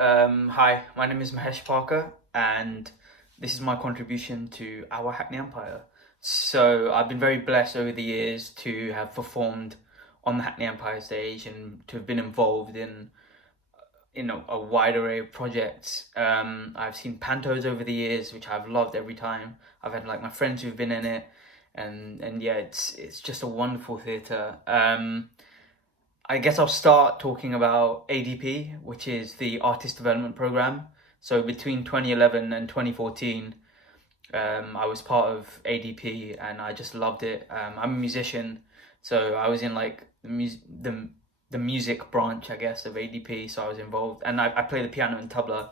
Hi, my name is Mahesh Parker, and this is my contribution to our Hackney Empire. So, I've been very blessed over the years to have performed on the Hackney Empire stage and to have been involved in a wide array of projects. I've seen pantos over the years, which I've loved every time. I've had like my friends who've been in it, and yeah, it's just a wonderful theatre. I guess I'll start talking about ADP, which is the Artist Development Program. So between 2011 and 2014, I was part of ADP and I just loved it. I'm a musician, so I was in like the music branch, I guess, of ADP. So I was involved, and I play the piano and tabla.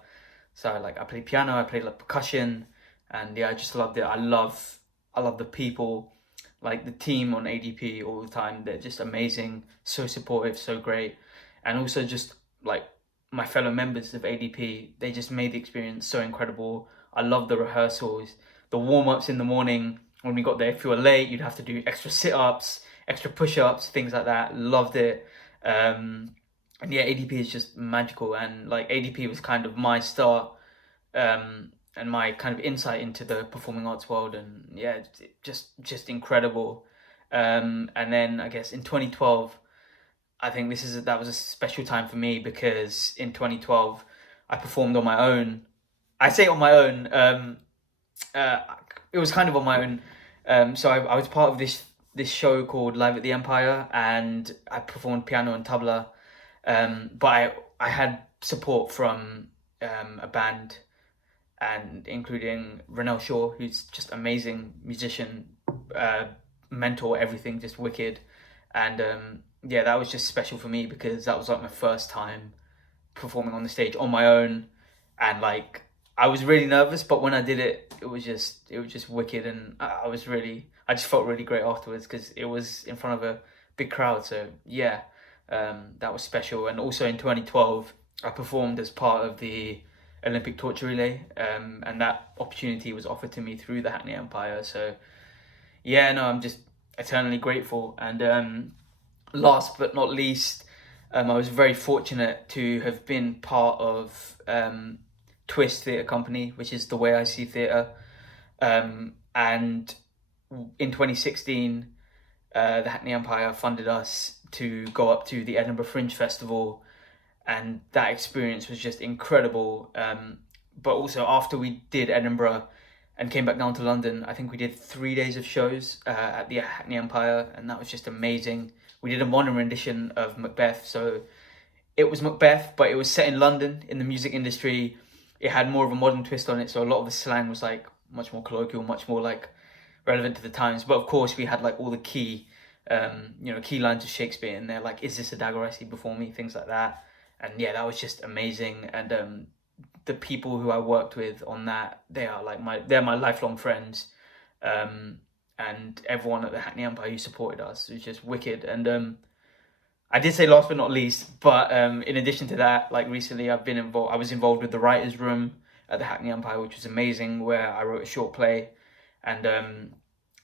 So I play piano, I play like percussion, and yeah, I just loved it. I love the people, like the team on ADP all the time. They're just amazing, so supportive, so great, and also just like my fellow members of ADP, they just made the experience so incredible. I love the rehearsals, the warm ups in the morning when we got there. If you were late, you'd have to do extra sit ups, extra push ups, things like that. Loved it. And yeah, ADP is just magical, and like ADP was kind of my start, and my kind of insight into the performing arts world, and yeah, just incredible. And then I guess in 2012, I think that was a special time for me because in 2012 I performed on my own. I say on my own. Uh, it was kind of on my own. So I was part of this show called Live at the Empire, and I performed piano and tabla. But I had support from a band, and including Renelle Shaw, who's just amazing musician, uh, mentor, everything, just wicked. And yeah, that was just special for me because that was like my first time performing on the stage on my own, and like I was really nervous, but when I did it, it was just wicked, and I just felt really great afterwards because it was in front of a big crowd. So yeah, that was special. And also in 2012, I performed as part of the Olympic torch relay, and that opportunity was offered to me through the Hackney Empire. So yeah, no, I'm just eternally grateful. And last but not least, I was very fortunate to have been part of Twist Theatre Company, which is the way I see theatre. And in 2016, the Hackney Empire funded us to go up to the Edinburgh Fringe Festival, and that experience was just incredible. But also after we did Edinburgh and came back down to London, I think we did 3 days of shows at the Hackney Empire, and that was just amazing. We did a modern rendition of Macbeth, so it was Macbeth, but it was set in London in the music industry. It had more of a modern twist on it, so a lot of the slang was like much more colloquial, much more like relevant to the times. But of course, we had like all the key lines of Shakespeare in there, like "Is this a dagger I see before me?" Things like that. And yeah, that was just amazing. And the people who I worked with on that, they're my lifelong friends. And everyone at the Hackney Empire who supported us was just wicked. And I did say last but not least, but in addition to that, like recently I've been involved. I was involved with the writers' room at the Hackney Empire, which was amazing, where I wrote a short play, and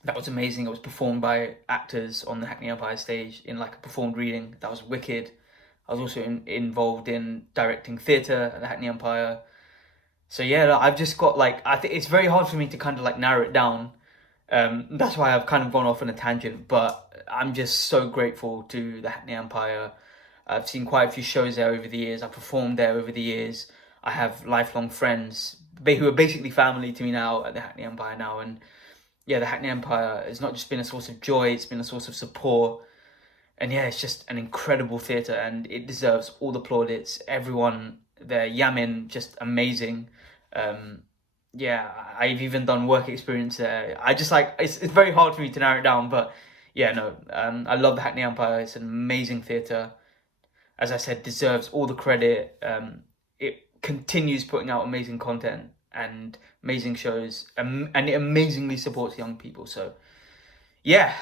that was amazing. It was performed by actors on the Hackney Empire stage in like a performed reading. That was wicked. I was also involved in directing theatre at the Hackney Empire. So yeah, no, I've just got like I think it's very hard for me to kind of like narrow it down. That's why I've kind of gone off on a tangent, but I'm just so grateful to the Hackney Empire. I've seen quite a few shows there over the years. I've performed there over the years. I have lifelong friends who are basically family to me now at the Hackney Empire now. And yeah, the Hackney Empire has not just been a source of joy, it's been a source of support. And yeah, it's just an incredible theatre, and it deserves all the plaudits. Everyone there, Yamin, just amazing. Um, yeah, I've even done work experience there. I just like it's very hard for me to narrow it down, but yeah, no, I love the Hackney Empire. It's an amazing theatre. As I said, deserves all the credit. It continues putting out amazing content and amazing shows, and it amazingly supports young people. So yeah,